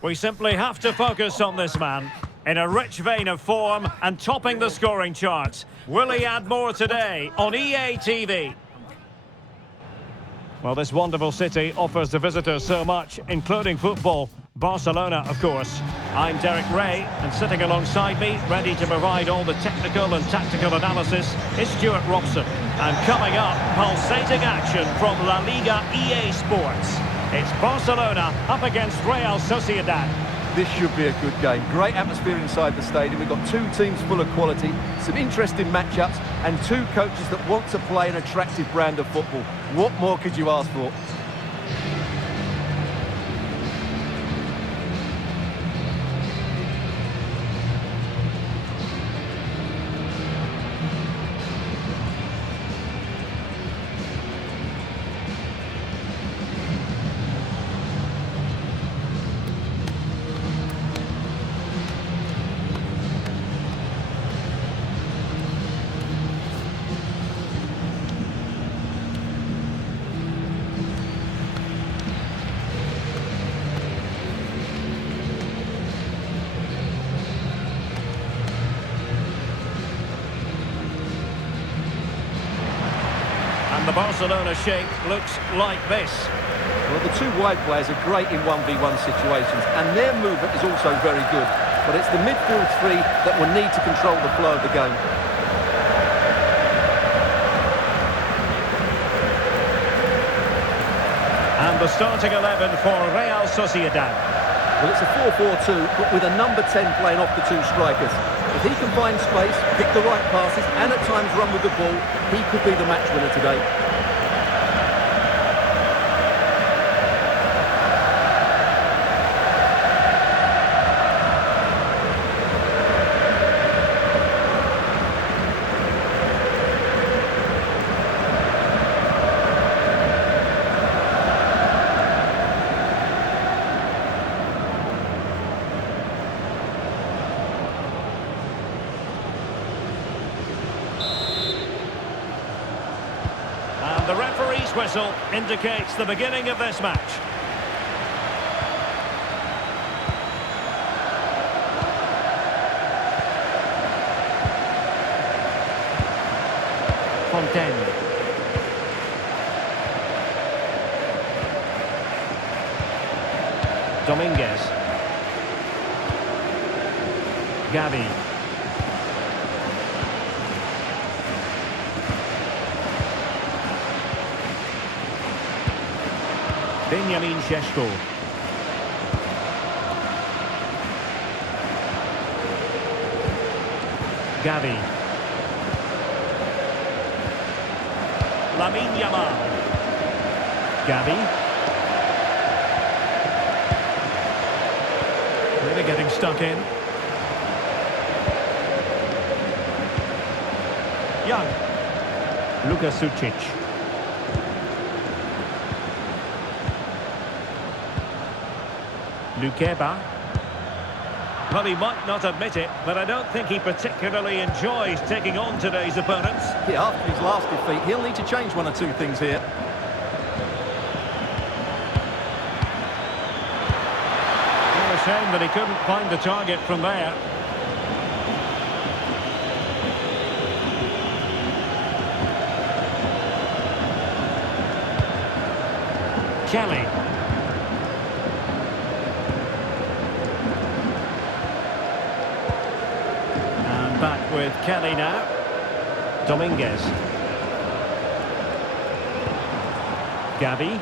We simply have to focus on this man. In a rich vein of form and topping the scoring charts. Will he add more today on EA TV? Well, this wonderful city offers the visitors so much, including football. Barcelona, of course. I'm Derek Ray, and sitting alongside me, ready to provide all the technical and tactical analysis, is Stuart Robson. And coming up, pulsating action from La Liga EA Sports. It's Barcelona up against Real Sociedad. This should be a good game. Great atmosphere inside the stadium. We've got two teams full of quality, some interesting matchups, and two coaches that want to play an attractive brand of football. What more could you ask for? The Barcelona shape looks like this. Well, the two wide players are great in 1v1 situations, and their movement is also very good. But it's the midfield three that will need to control the flow of the game. And the starting 11 for Real Sociedad. Well, it's a 4-4-2, but with a number 10 playing off the two strikers. If he can find space, pick the right passes, and at times run with the ball, he could be the match winner today. The referee's whistle indicates the beginning of this match. Fontaine. Dominguez. Gavi. Benjamin Šeško. Gavi. Lamine Yamal. Gavi. Really getting stuck in. Young. Luka Sučić. Lukeba. Well, he might not admit it, but I don't think he particularly enjoys taking on today's opponents. Yeah, after his last defeat, he'll need to change one or two things here. What a shame that he couldn't find the target from there. Kelly. Back with Kelly now. Dominguez. Gavi.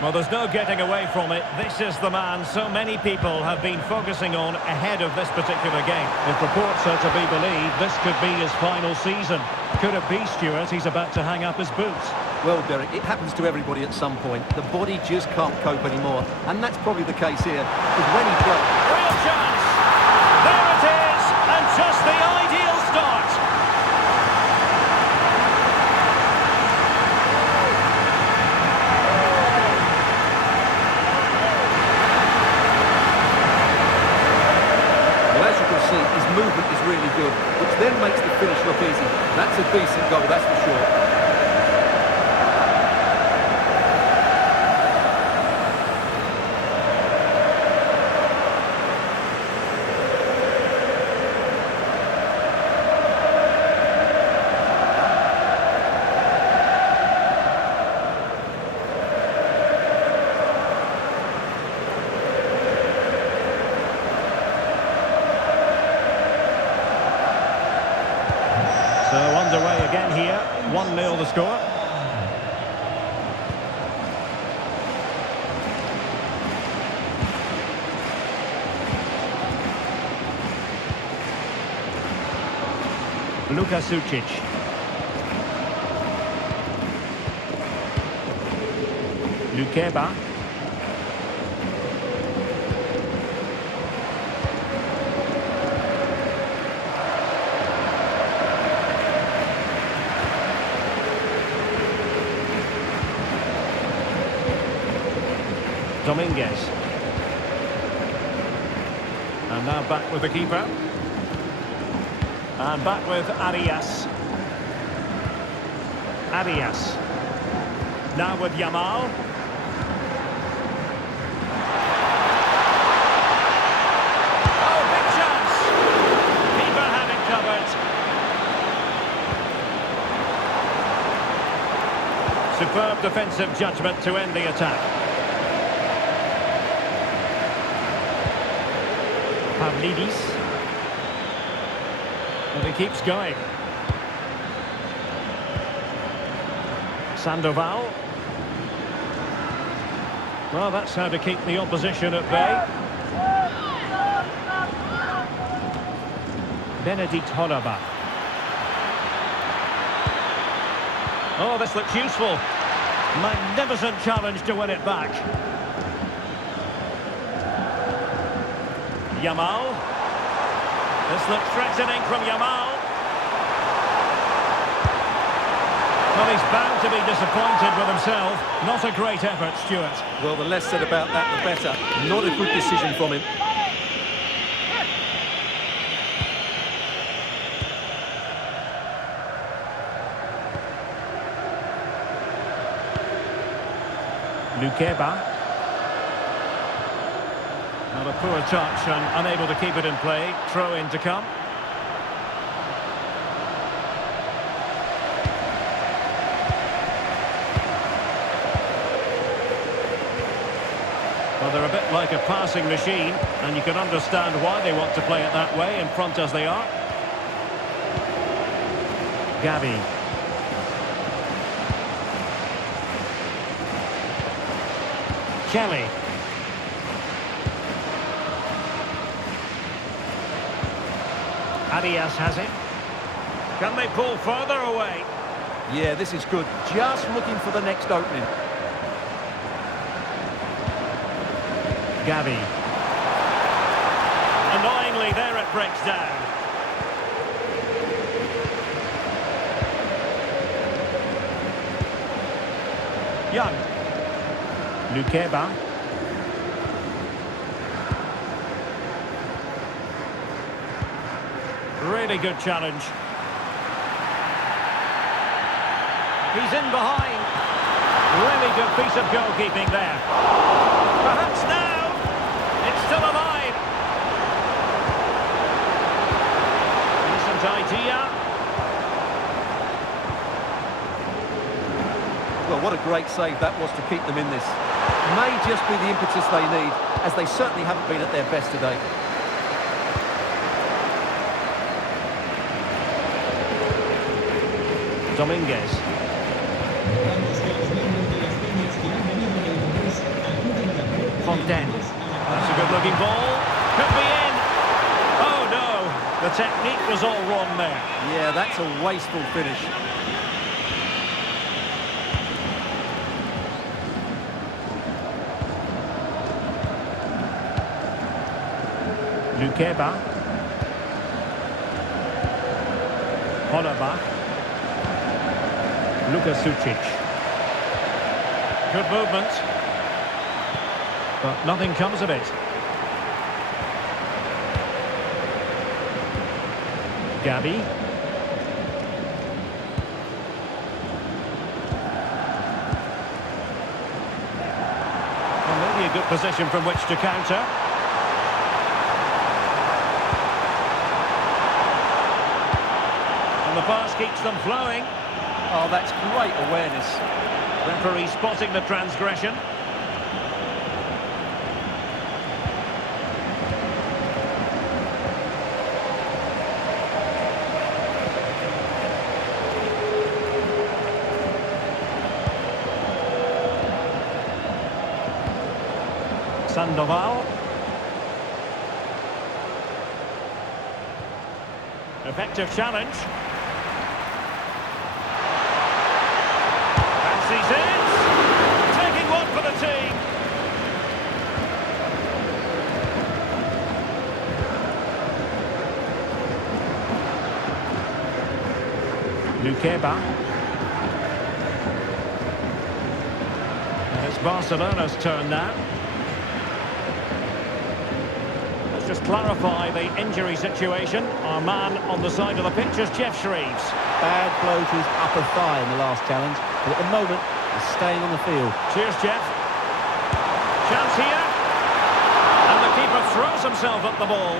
Well, there's no getting away from it. This is the man so many people have been focusing on ahead of this particular game. If reports are to be believed, this could be his final season. Could it be, Stuart, he's about to hang up his boots? Well, Derek, it happens to everybody at some point. The body just can't cope anymore. And that's probably the case here. Because when he plays... Real chance! There it is! And just the ideal start! Well, as you can see, his movement is really good, which then makes the finish look easy. That's a decent goal, that's for sure. score. Luka Sucic. Lukeba. Dominguez. And now back with the keeper. And back with Arias. Arias. Now with Yamal. Oh, big chance! Keeper had it covered. Superb defensive judgment to end the attack. Pavlidis. And he keeps going. Sandoval. Well, that's how to keep the opposition at bay. Benedict Holaba. Oh, this looks useful. Magnificent challenge to win it back. Yamal. This looks threatening from Yamal. Well, he's bound to be disappointed with himself. Not a great effort, Stuart. Well, the less said about that, the better. Not a good decision from him. Lukeba. Not a poor touch and unable to keep it in play. Throw in to come. Well, they're a bit like a passing machine, and you can understand why they want to play it that way, in front as they are. Gavi. Kelly. Arias has it. Can they pull further away? Yeah, this is good. Just looking for the next opening. Gavi. Annoyingly, there it breaks down. Young. Lukeba. Really good challenge. He's in behind. Really good piece of goalkeeping there. Perhaps now. It's still alive. Decent idea. Well, what a great save that was to keep them in this. May just be the impetus they need, as they certainly haven't been at their best today. Dominguez. Fontaine. That's a good-looking ball. Could be in. Oh, no. The technique was all wrong there. Yeah, that's a wasteful finish. Lukeba. Holaba. Luka Sucic. Good movement. But nothing comes of it. Gavi. Well, maybe a good position from which to counter. And the pass keeps them flowing. Oh, that's great awareness. Referee spotting the transgression. Sandoval. Effective challenge. Fancies it. Taking one for the team. Lukeba. And it's Barcelona's turn now. Let's just clarify the injury situation. Our man on the side of the pitch is Jeff Shreves. Bad blow to his upper thigh in the last challenge, but at the moment, he's staying on the field. Cheers, Jeff. Chance here. And the keeper throws himself at the ball.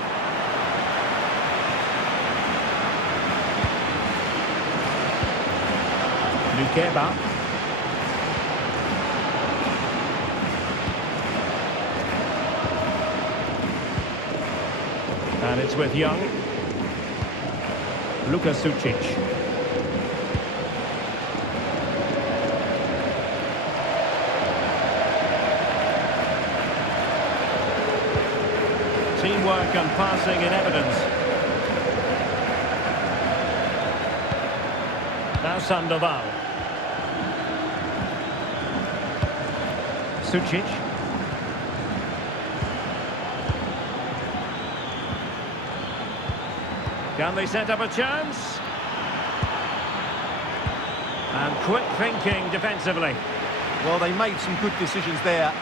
Lukeba. And it's with Young. Sucic. Teamwork and passing in evidence. Now Sandoval. Sucic. Can they set up a chance? And quick thinking defensively. Well, they made some good decisions there.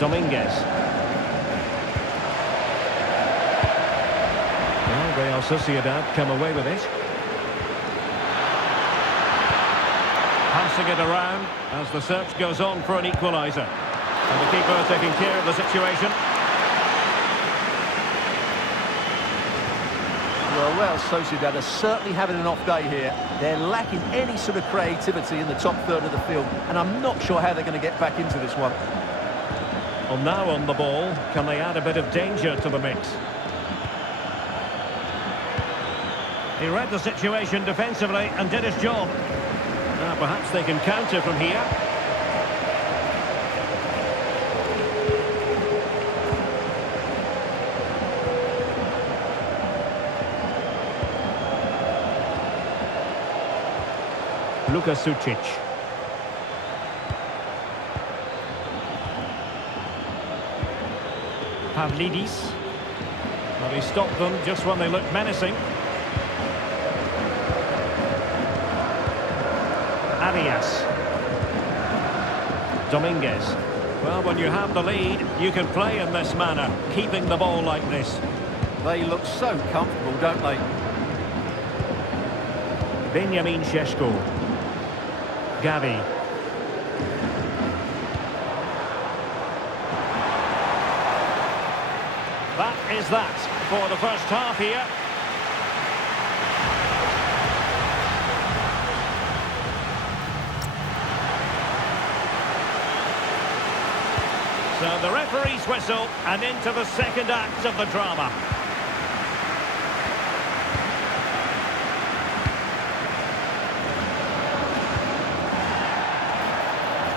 Dominguez. Well, Real Sociedad come away with it. Passing it around as the search goes on for an equaliser. And the keeper taking care of the situation. Well, Real Sociedad are certainly having an off day here. They're lacking any sort of creativity in the top third of the field, and I'm not sure how they're going to get back into this one. Well, now on the ball, can they add a bit of danger to the mix? He read the situation defensively and did his job. Now, perhaps they can counter from here. Sucic. Pavlidis. Well, he stopped them just when they looked menacing. Arias. Dominguez. Well, when you have the lead, you can play in this manner, keeping the ball like this. They look so comfortable, don't they? Benjamin Šeško. Gavi. That is that for the first half here. So the referee's whistle and into the second act of the drama.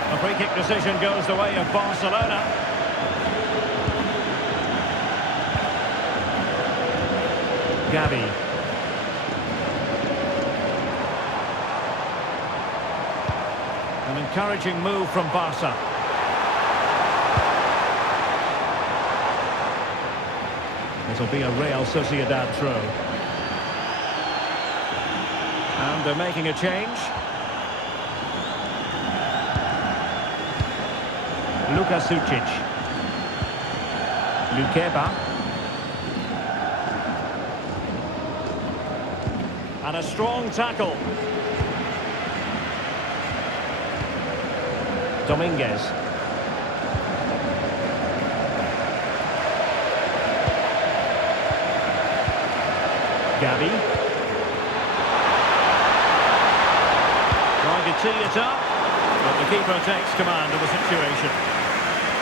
A free kick decision goes the way of Barcelona. Gavi. An encouraging move from Barca. It'll be a Real Sociedad throw. And they're making a change. Sucic. Lukeba. And a strong tackle. Dominguez. Gavi. Trying to tee it up, but the keeper takes command of the situation.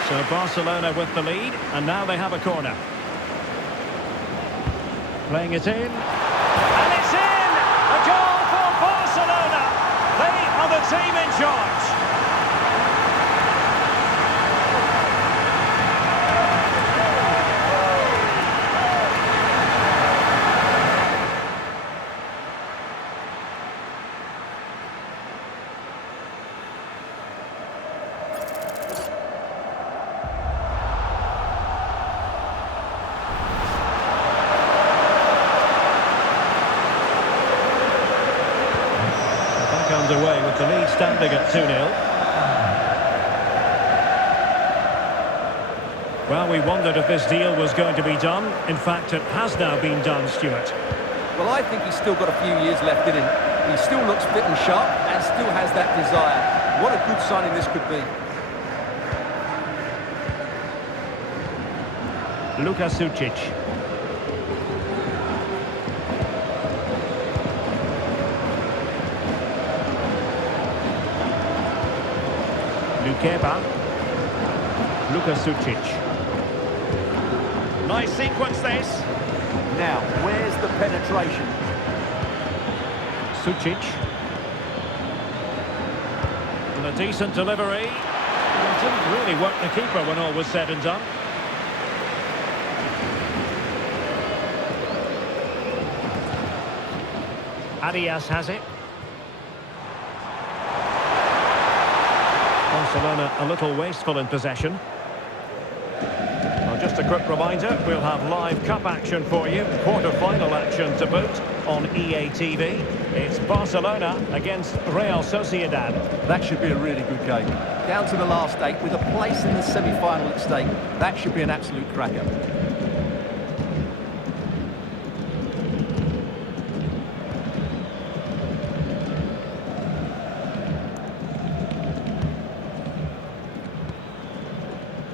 So Barcelona with the lead, and now they have a corner. Playing it in. And it's in! A goal for Barcelona! They are the team in charge. underway with the lead standing at 2-0. Well, we wondered if this deal was going to be done. In fact, it has now been done, Stuart. Well, I think he's still got a few years left in him. He still looks fit and sharp and still has that desire. What a good signing this could be. Sucic. Sucic. Nice sequence this. Now, where's the penetration? Sucic. And a decent delivery. It didn't really work the keeper when all was said and done. Arias has it. Barcelona a little wasteful in possession. Well, just a quick reminder, we'll have live cup action for you. Quarter-final action to boot on EA TV. It's Barcelona against Real Sociedad. That should be a really good game. Down to the last 8 with a place in the semi-final at stake. That should be an absolute cracker.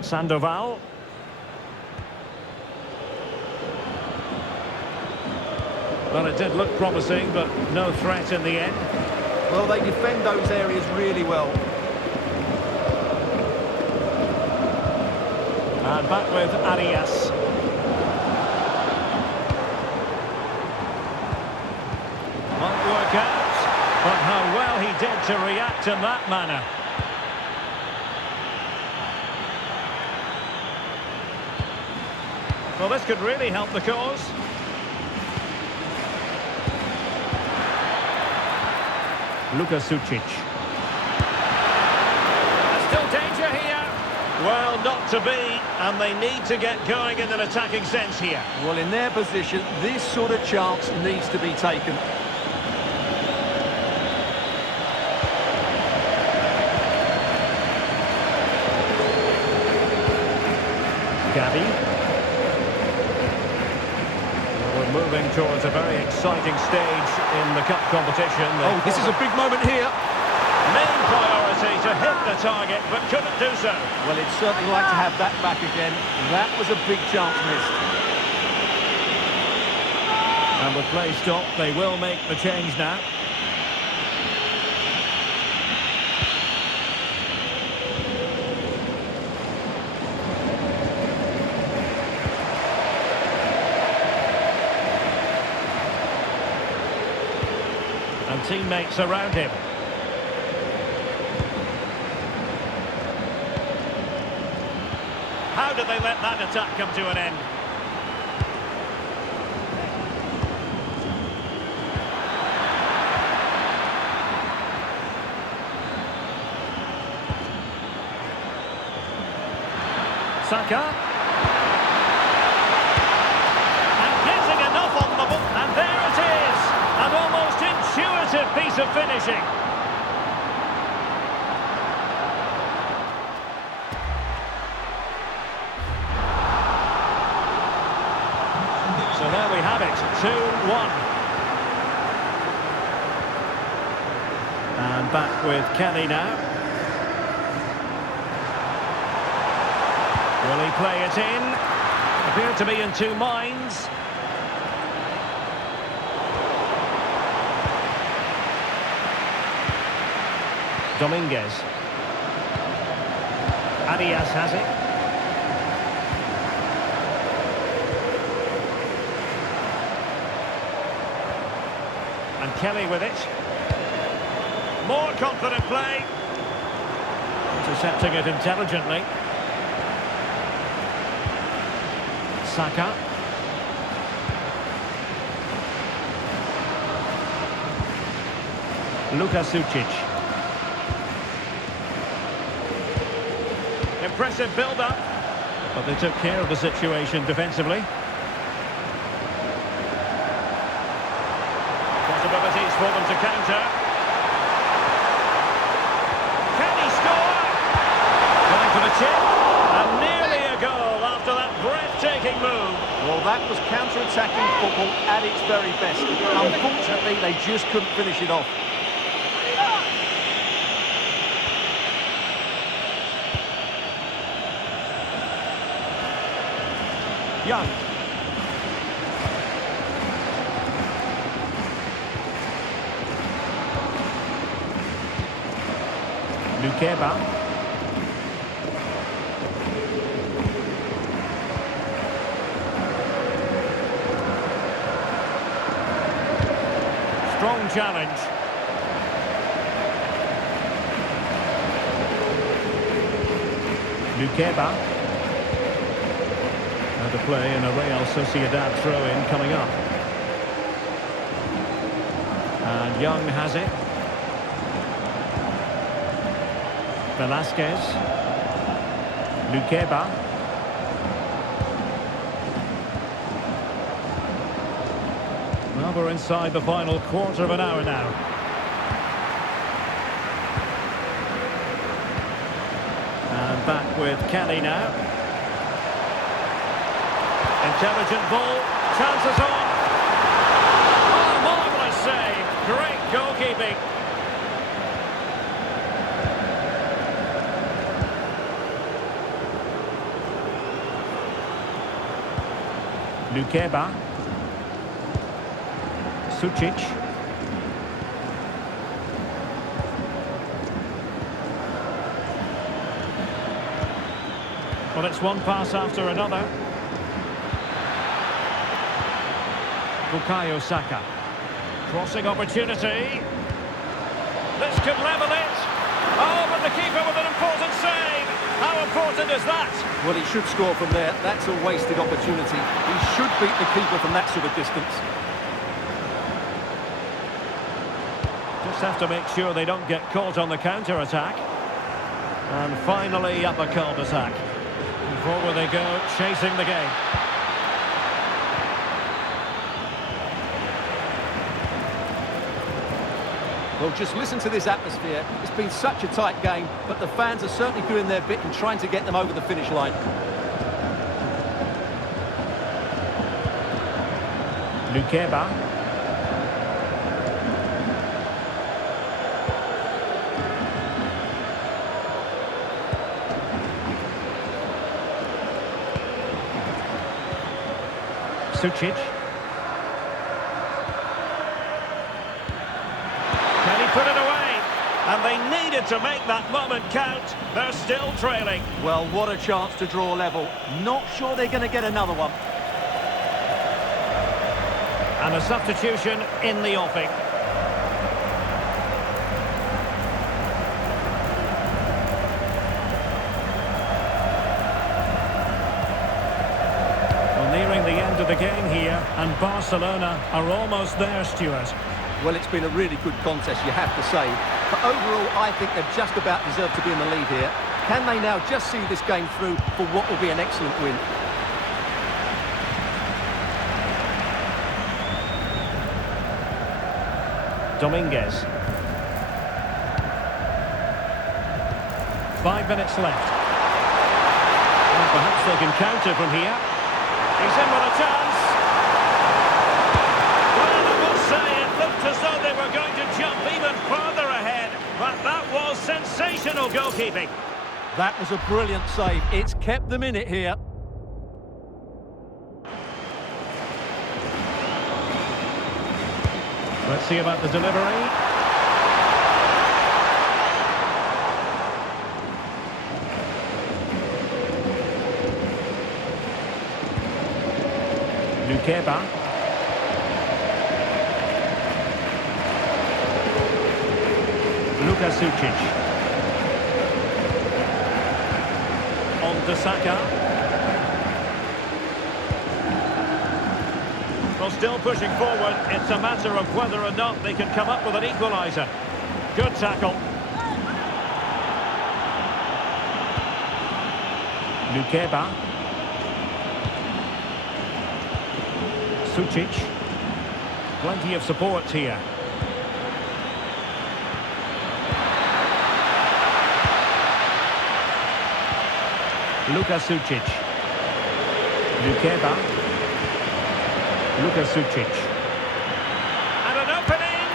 Sandoval. Well, it did look promising, but no threat in the end. Well, they defend those areas really well. And back with Arias. Won't work out, but how well he did to react in that manner. Well, this could really help the cause. Sucic. There's still danger here. Well, not to be, and they need to get going in an attacking sense here. Well, in their position, this sort of chance needs to be taken. Gavi. Moving towards a very exciting stage in the cup competition. Oh, this is a big moment here. Main priority to hit the target, but couldn't do so. Well, it's certainly like to have that back again. That was a big chance missed. And with play stopped, they will make the change now. And teammates around him. How did they let that attack come to an end? Saka. And getting enough on the ball. And there it is. An almost intuitive piece of finishing. So there we have it, 2-1. And back with Kelly now. Will he play it in? Appeared to be in two minds. Dominguez. Arias has it. And Kelly with it. More confident play. Intercepting it intelligently. Saka. Sucic. Impressive build-up, but they took care of the situation defensively. Possibilities for them to counter. Well, that was counter-attacking football at its very best. Unfortunately, they just couldn't finish it off. Young. Lukeba. Strong challenge. Lukeba. Now to play in a Real Sociedad throw-in coming up. And Young has it. Velasquez. Lukeba. Well, we're inside the final quarter of an hour now. And back with Kelly now. Intelligent ball. Chances on. Oh, marvellous save. Great goalkeeping. Lukeba. Sucic. Well, it's one pass after another. Bukayo Saka. Crossing opportunity. This could level it. Oh, but the keeper with an important save. How important is that? Well, he should score from there. That's a wasted opportunity. He should beat the keeper from that sort of distance. Just have to make sure they don't get caught on the counter-attack. And finally up a cul-de-sac. Forward they go, chasing the game. Well, just listen to this atmosphere. It's been such a tight game, but the fans are certainly doing their bit and trying to get them over the finish line. Lukeba. Sucic. Can he put it away? And they needed to make that moment count. They're still trailing. Well, what a chance to draw level. Not sure they're going to get another one. And a substitution in the offing. Nearing the end of the game here, and Barcelona are almost there, Stuart. Well, it's been a really good contest, you have to say. But overall, I think they've just about deserved to be in the lead here. Can they now just see this game through for what will be an excellent win? Dominguez. 5 minutes left. And perhaps they can counter from here. He's in with a chance. Well, I must say, it looked as though they were going to jump even further ahead. But that was sensational goalkeeping. That was a brilliant save. It's kept them in it here. Let's see about the delivery. Lukeba. Sucic. On to Saka. Well, still pushing forward. It's a matter of whether or not they can come up with an equaliser. Good tackle. Lukeba. Sucic. Plenty of support here. Sucic. Lukeba. Sucic. And an opening!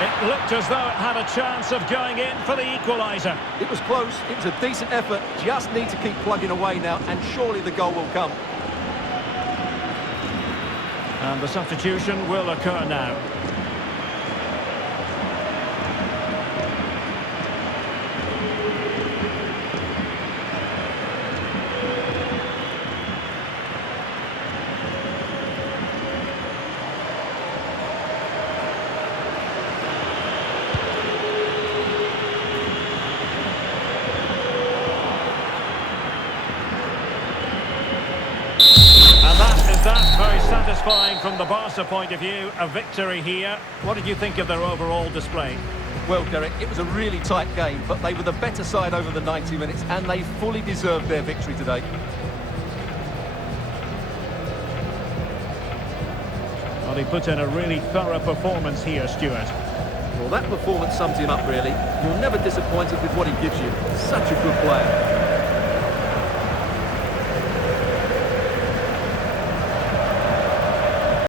It looked as though it had a chance of going in for the equaliser. It was close, it was a decent effort, just need to keep plugging away now, and surely the goal will come. And the substitution will occur now. That very satisfying from the Barca point of view, a victory here. What did you think of their overall display? Well, Derek, it was a really tight game, but they were the better side over the 90 minutes, and they fully deserved their victory today. Well, he put in a really thorough performance here, Stuart. Well, that performance sums him up, really. You're never disappointed with what he gives you. Such a good player.